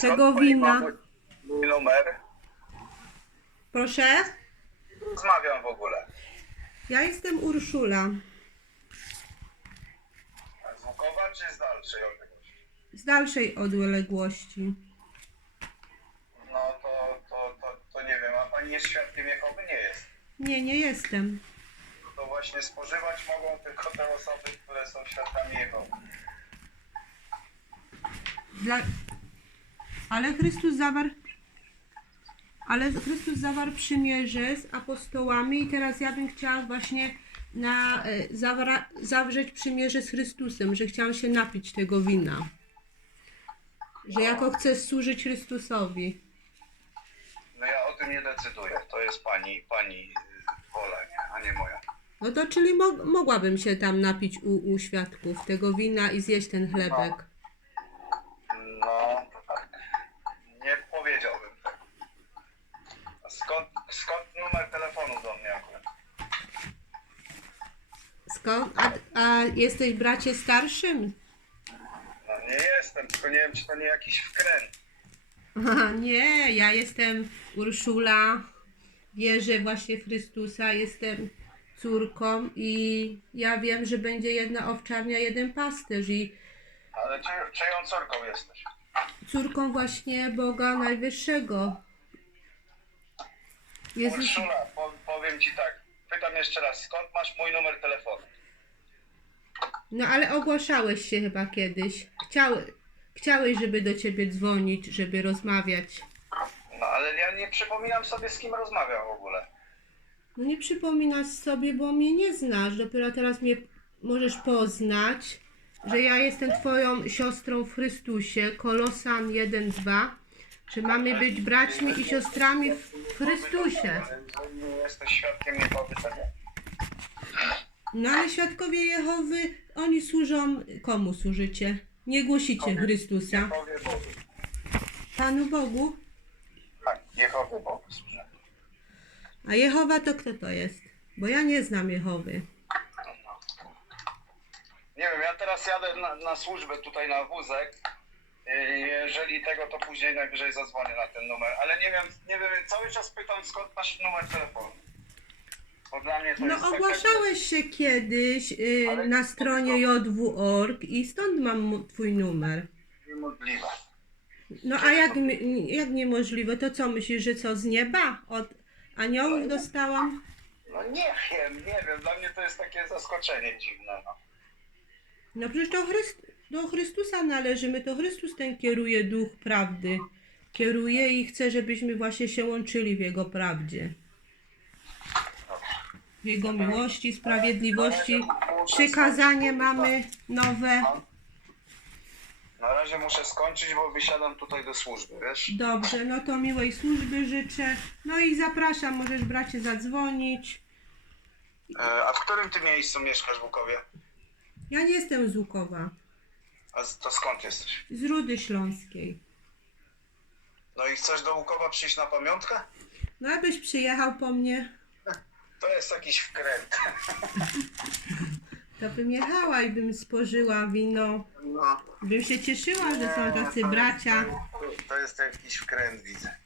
tego pani wina. ma mój- numer. Proszę? Rozmawiam w ogóle. Ja jestem Urszula. A Z Łukowa czy z dalszej odległości? Z dalszej odległości. No to, to, to, to nie wiem, a pani jest świadkiem Jehowy? Nie jest. Nie, nie jestem. To właśnie spożywać mogą tylko te osoby, które są świadkami Jehowy. Dla... Ale Chrystus zawarł. Ale Chrystus zawarł przymierze z apostołami i teraz ja bym chciała właśnie na, e, zawra, zawrzeć przymierze z Chrystusem, że chciałam się napić tego wina. Że jako chcę służyć Chrystusowi. No ja o tym nie decyduję. To jest pani, pani y, wola, a nie moja. No to czyli mo mogłabym się tam napić u, u świadków tego wina i zjeść ten chlebek. No, tak. Nie powiedziałbym tego. A skąd, skąd numer telefonu do mnie akurat? Skąd? A, a jesteś bracie starszym? No nie jestem, tylko nie wiem, czy to nie jakiś wkręt. Aha, nie, ja jestem Urszula, wierzę właśnie w Chrystusa, jestem córką i ja wiem, że będzie jedna owczarnia, jeden pasterz i Ale czy, czyją córką jesteś? córką właśnie Boga Najwyższego. Jezus, Urszula, po, powiem ci tak. Pytam jeszcze raz, skąd masz mój numer telefonu? no ale ogłaszałeś się chyba kiedyś. Chciały, chciałeś, żeby do ciebie dzwonić, żeby rozmawiać. No ale ja nie przypominam sobie, z kim rozmawiam w ogóle. No nie przypominasz sobie, bo mnie nie znasz. Dopiero teraz mnie możesz poznać, że ja jestem twoją siostrą w Chrystusie. Kolosan 1-2. Że mamy być braćmi i siostrami w Chrystusie. Nie jesteś świadkiem Jehowy. No ale świadkowie Jehowy, oni służą, komu służycie? Nie głosicie Chrystusa. Jehowie Bogu. Panu Bogu. Tak, Jehowy Bogu służę. A Jehowa to kto to jest? Bo ja nie znam Jehowy. Nie wiem, ja teraz jadę na, na służbę tutaj na wózek. Jeżeli tego, to później najwyżej zadzwonię na ten numer. Ale nie wiem, nie wiem, cały czas pytam skąd masz numer telefonu. Bo dla mnie to No jest tak ogłaszałeś się kiedyś y, Ale- na stronie jw.org i stąd mam mu- twój numer. niemożliwe. No a jak, mi- jak niemożliwe, to co myślisz, że co z nieba? Od aniołów dostałam? No nie wiem, nie wiem, dla mnie to jest takie zaskoczenie dziwne. No. No przecież to Chryst, do Chrystusa należymy, to Chrystus ten kieruje duch prawdy. Kieruje i chce, żebyśmy właśnie się łączyli w Jego prawdzie. W Jego miłości, sprawiedliwości. Przykazanie mamy nowe. Na razie muszę skończyć, bo wysiadam tutaj do służby, wiesz? Dobrze, no to miłej służby życzę. No i zapraszam, możesz bracie zadzwonić. E, a w którym ty miejscu mieszkasz w Łukowie? Ja nie jestem z Łukowa, A z- to skąd jesteś? z Rudy Śląskiej. No i chcesz do Łukowa przyjść na pamiątkę? No abyś przyjechał po mnie, To jest jakiś wkręt. to bym jechała i bym spożyła wino. No. Bym się cieszyła, że są tacy bracia. To jest jakiś wkręt, widzę.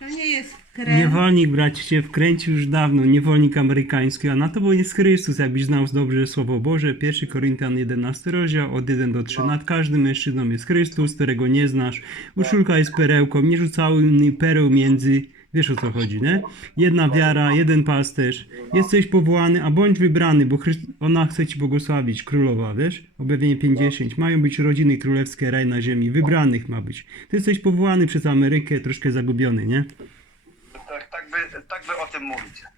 To nie jest krem. Niewolnik, bracie, cię wkręcił już dawno, niewolnik amerykański, a na to bo jest Chrystus, jakbyś znał dobrze Słowo Boże, 1 Koryntian 11 rozdział, od 1 do 3, nad każdym mężczyzną jest Chrystus, którego nie znasz, Urszulka jest perełką, nie rzucały pereł między, wiesz o co chodzi, nie? Jedna wiara, jeden pasterz, jesteś powołany, a bądź wybrany, bo Chryst... ona chce ci błogosławić, królowa, wiesz? Objawienie 50, mają być rodziny królewskie, raj na ziemi, wybranych ma być. Ty jesteś powołany przez Amerykę, troszkę zagubiony, nie? Tak, tak, wy, tak wy o tym mówicie.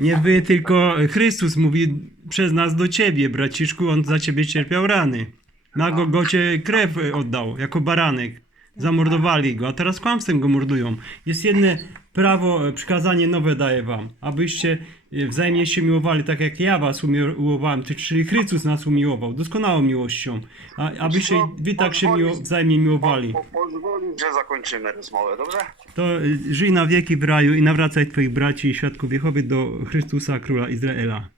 Nie wy, tylko Chrystus mówi przez nas do ciebie, braciszku, on za ciebie cierpiał rany. Na Gogocie krew oddał, jako baranek. Zamordowali go, a teraz kłamstwem go mordują. Jest jedne prawo, e, przykazanie nowe daję wam, abyście e, wzajemnie się miłowali, tak jak ja was umiłowałem, czyli Chrystus nas umiłował, doskonałą miłością, a, abyście wy tak się miło, wzajemnie miłowali. Po, pozwolisz, że zakończymy rozmowę, dobrze? To y, żyj na wieki w raju i nawracaj twoich braci i świadków Jehowy do Chrystusa, króla Izraela.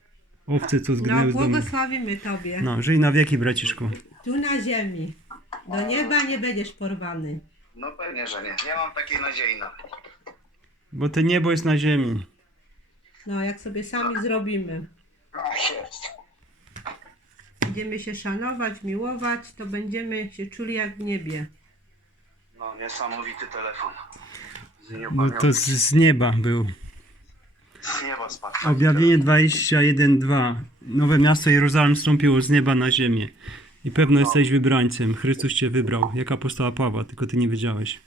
Owce, co No zgnęły z domu. błogosławimy Tobie. No, żyj na wieki, braciszku. Tu na ziemi. Do nieba nie będziesz porwany. No pewnie, że nie. Nie mam takiej nadziei na to. Bo to niebo jest na ziemi. No, jak sobie sami zrobimy. Ach, jest. Będziemy się szanować, miłować, to będziemy się czuli jak w niebie. No, niesamowity telefon. Z, Bo to z, z nieba był. z nieba spadł. Objawienie 21.2. Nowe miasto Jeruzalem stąpiło z nieba na ziemię. I pewno jesteś wybrańcem. Chrystus cię wybrał, jak apostoła Pawła, tylko ty nie wiedziałeś.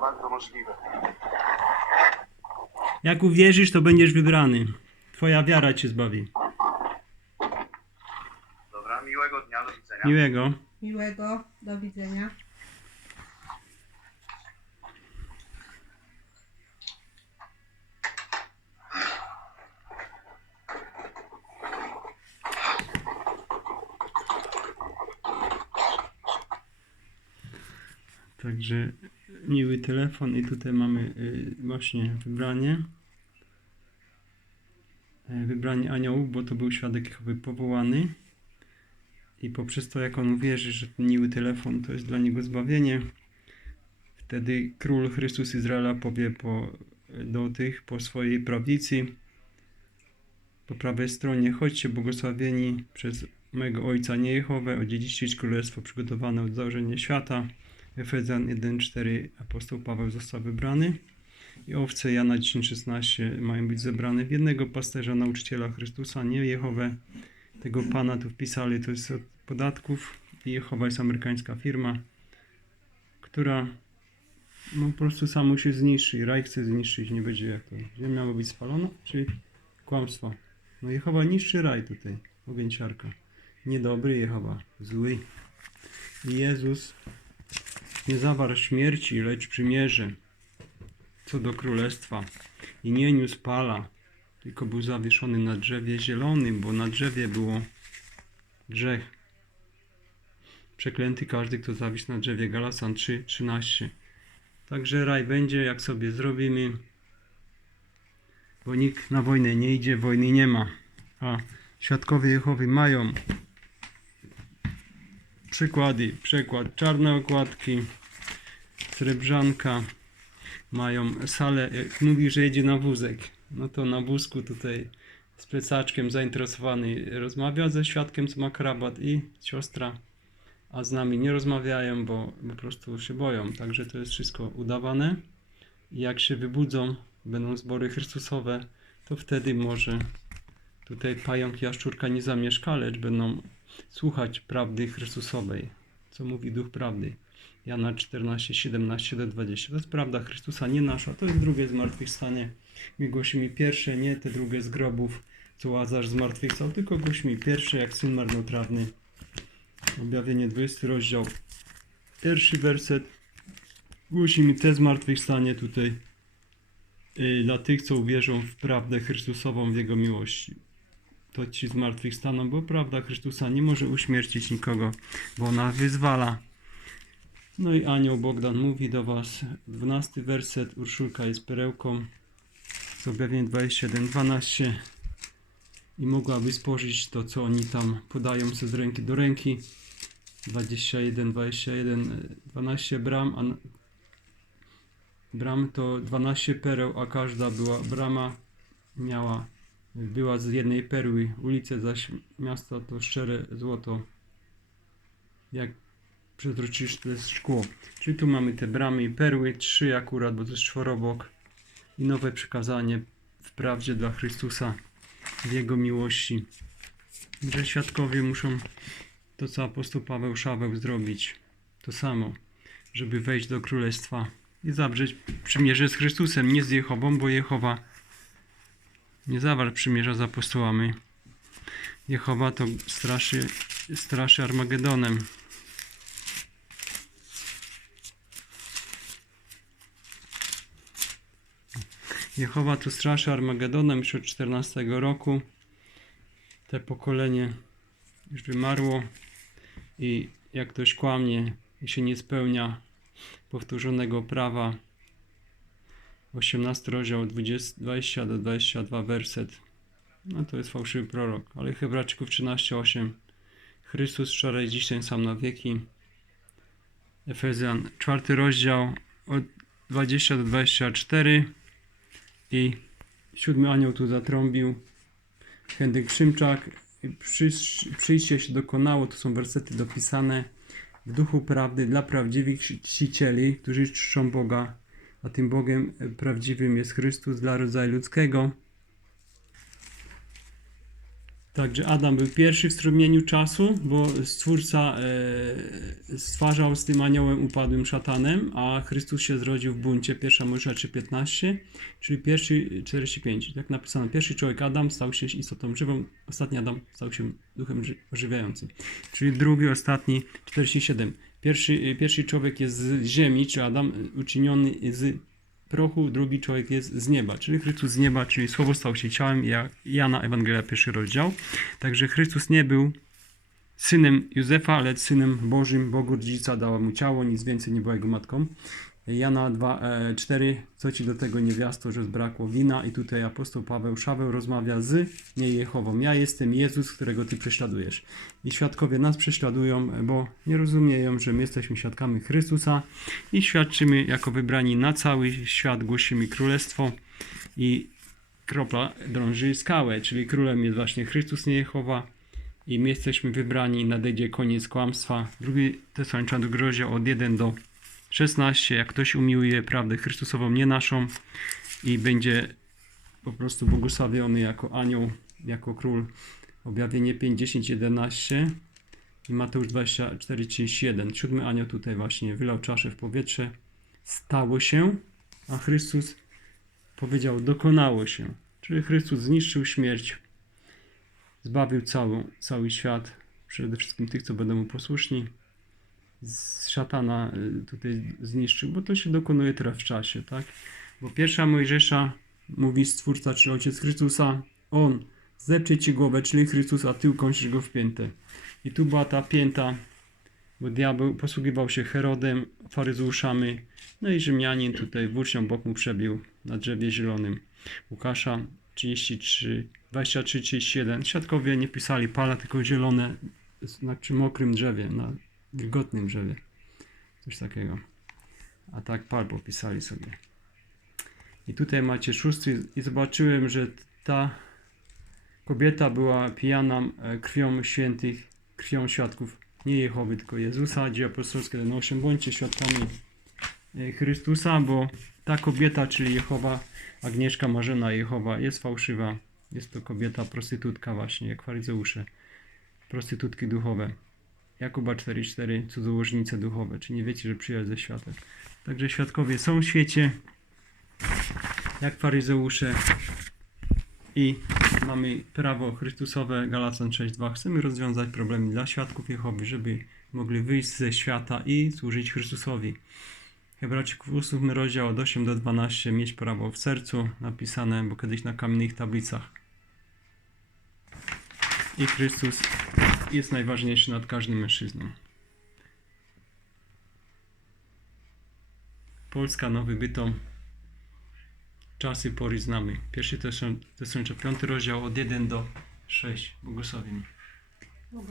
Bardzo możliwe. Jak uwierzysz, to będziesz wybrany. Twoja wiara cię zbawi. Dobra, miłego dnia, do widzenia. Miłego. Miłego, do widzenia. Także miły telefon i tutaj mamy y, właśnie wybranie. E, Wybranie aniołów, bo to był świadek Jehowy powołany. I poprzez to, jak on uwierzy, że ten miły telefon to jest dla niego zbawienie, wtedy król Chrystus Izraela powie po, do tych po swojej prawicy, po prawej stronie, chodźcie błogosławieni przez mojego Ojca nie Jehowę, odziedziczyć królestwo przygotowane od założenia świata. Efezjan 1,4 apostoł Paweł został wybrany i owce Jana 10,16 mają być zebrane w jednego pasterza, nauczyciela Chrystusa, nie Jehowę. Tego pana tu wpisali, to jest od podatków i Jehowa jest amerykańska firma, która no, po prostu samo się zniszczy. Raj chce zniszczyć, nie będzie jak to. Ziemia ma być spalona, czyli kłamstwo. No Jehowa niszczy raj tutaj, ogięciarka. Niedobry Jehowa, zły. I Jezus nie zawarł śmierci, lecz przymierze co do królestwa i nie niósł pala, tylko był zawieszony na drzewie zielonym, bo na drzewie było grzech. Przeklęty każdy, kto zawisł na drzewie. Galasan 3:13. Także raj będzie, jak sobie zrobimy, bo nikt na wojnę nie idzie, wojny nie ma. A świadkowie Jehowy mają przykłady, przykład czarne okładki, srebrzanka, mają salę, jak mówi, że jedzie na wózek, no to na wózku tutaj z plecaczkiem zainteresowany rozmawia ze świadkiem, co ma krabat i siostra, a z nami nie rozmawiają, bo po prostu się boją, także to jest wszystko udawane. I jak się wybudzą, będą zbory Chrystusowe, to wtedy może tutaj pająk jaszczurka nie zamieszka, lecz będą słuchać prawdy Chrystusowej, co mówi Duch Prawdy. Jana 14, 17 do 20. To jest prawda Chrystusa, nie nasza. To jest drugie zmartwychwstanie. My głosimy pierwsze, nie te drugie z grobów, co Łazarz zmartwychwstał, tylko głosimy pierwsze, jak syn marnotrawny. Objawienie 20 rozdział, pierwszy werset. Głosimy te zmartwychwstanie tutaj yy, dla tych, co uwierzą w prawdę Chrystusową, w Jego miłości. To ci zmartwychwstaną, bo prawda Chrystusa nie może uśmiercić nikogo, bo ona wyzwala. No i anioł Bogdan mówi do was, 12 werset, Urszulka jest perełką, z objawień 21, 12 i mogłaby spożyć to, co oni tam podają sobie z ręki do ręki. 21, 21, 12 bram, a bram to 12 pereł, a każda była brama miała, była z jednej perły, ulice zaś miasta to szczere złoto. Jak jest szkło. Czyli tu mamy te bramy i perły, trzy akurat, bo to jest czworobok. I nowe przykazanie w prawdzie dla Chrystusa, w Jego miłości. Że świadkowie muszą to, co apostoł Paweł Szaweł zrobić. To samo, żeby wejść do Królestwa i zawrzeć przymierze z Chrystusem, nie z Jehową, bo Jehowa nie zawarł przymierza z apostołami. Jehowa to straszy, straszy Armagedonem. Jehowa tu straszy Armagedonem już od 14 roku. Te pokolenie już wymarło i jak ktoś kłamie i się nie spełnia powtórzonego prawa 18 rozdział 20, 20 do 22 werset. No to jest fałszywy prorok ale Hebrajczyków 13:8 Chrystus wczoraj dziś ten sam na wieki. Efezjan 4 rozdział od 20 do 24 i siódmy anioł tu zatrąbił. Henryk Szymczak. Przyjś- Przyjście się dokonało, to są wersety dopisane w duchu prawdy dla prawdziwych czcicieli, którzy czczą Boga, a tym Bogiem prawdziwym jest Chrystus dla rodzaju ludzkiego. Także Adam był pierwszy w strumieniu czasu, bo Stwórca e, stwarzał z tym aniołem upadłym szatanem, a Chrystus się zrodził w buncie, pierwsza Mojżesza 3.15, czyli pierwszy 45, tak napisano, pierwszy człowiek Adam stał się istotą żywą, ostatni Adam stał się duchem ży- ożywiającym, czyli drugi, ostatni 47. Pierwszy, e, pierwszy człowiek jest z ziemi, czy Adam uczyniony z prochu, drugi człowiek jest z nieba, czyli Chrystus z nieba, czyli Słowo stał się ciałem, jak Jana Ewangelia, pierwszy rozdział. Także Chrystus nie był synem Józefa, ale synem Bożym, Bogu rodzica dała mu ciało, nic więcej nie była jego matką. Jana 2, e, 4, co ci do tego niewiasto, że zbrakło wina i tutaj apostoł Paweł Szaweł rozmawia z nie Jehową. Ja jestem Jezus, którego ty prześladujesz. I świadkowie nas prześladują, bo nie rozumieją, że my jesteśmy świadkami Chrystusa i świadczymy jako wybrani na cały świat, głosimy królestwo i kropla drąży skałę, czyli królem jest właśnie Chrystus, nie Jehowa i my jesteśmy wybrani, nadejdzie koniec kłamstwa. Drugi Tesalonicza do rozdział od 1 do 16, jak ktoś umiłuje prawdę Chrystusową, nie naszą i będzie po prostu błogosławiony jako anioł, jako król. Objawienie 5, 10, 11 i Mateusz 24, 31. Siódmy anioł tutaj właśnie wylał czaszę w powietrze. Stało się, a Chrystus powiedział, dokonało się. Czyli Chrystus zniszczył śmierć, zbawił całą, cały świat, przede wszystkim tych, co będą mu posłuszni. Z szatana y, tutaj zniszczył, bo to się dokonuje teraz w czasie, tak? Bo pierwsza Mojżesza mówi Stwórca, czyli Ojciec Chrystusa, On zepcze ci głowę, czyli Chrystus, a ty ukończysz go w piętę. I tu była ta pięta, bo diabeł posługiwał się Herodem, faryzeuszami, no i Rzymianin tutaj włócznią bok mu przebił na drzewie zielonym. Łukasza 33, 23, 31. Świadkowie nie pisali pala, tylko zielone, na mokrym drzewie, na wilgotnym drzewie. Coś takiego. A tak pal popisali sobie. I tutaj macie szósty i zobaczyłem, że ta kobieta była pijana e, krwią świętych, krwią świadków, nie Jehowy, tylko Jezusa. Dzieje apostolskie 1.8. Bądźcie świadkami e, Chrystusa, bo ta kobieta, czyli Jehowa, Agnieszka Marzena Jehowa, jest fałszywa. Jest to kobieta prostytutka właśnie, jak faryzeusze. Prostytutki duchowe. Jakuba 4.4 cudzołożnice duchowe, czy nie wiecie, że przyjaźń ze światem. Także świadkowie są w świecie, jak faryzeusze i mamy prawo Chrystusowe, Galacjan 6.2. Chcemy rozwiązać problemy dla świadków Jehowy, żeby mogli wyjść ze świata i służyć Chrystusowi. Hebrajczyków 8 rozdział od 8 do 12 mieć prawo w sercu napisane, bo kiedyś na kamiennych tablicach. I Chrystus jest najważniejszy nad każdym mężczyzną. Polska, Nowy Bytom. Czasy pory znamy. Pierwszy Tesalonicza, 5 rozdział od 1 do 6. Błogosławimy.